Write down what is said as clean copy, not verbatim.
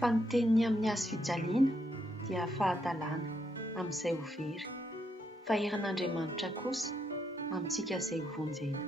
Fa ny teniny amin'ny hazofijaliana dia fahatalana amin'izay ho very, fa herin'Andriamanitra kosa amintsika izay ho vonjena.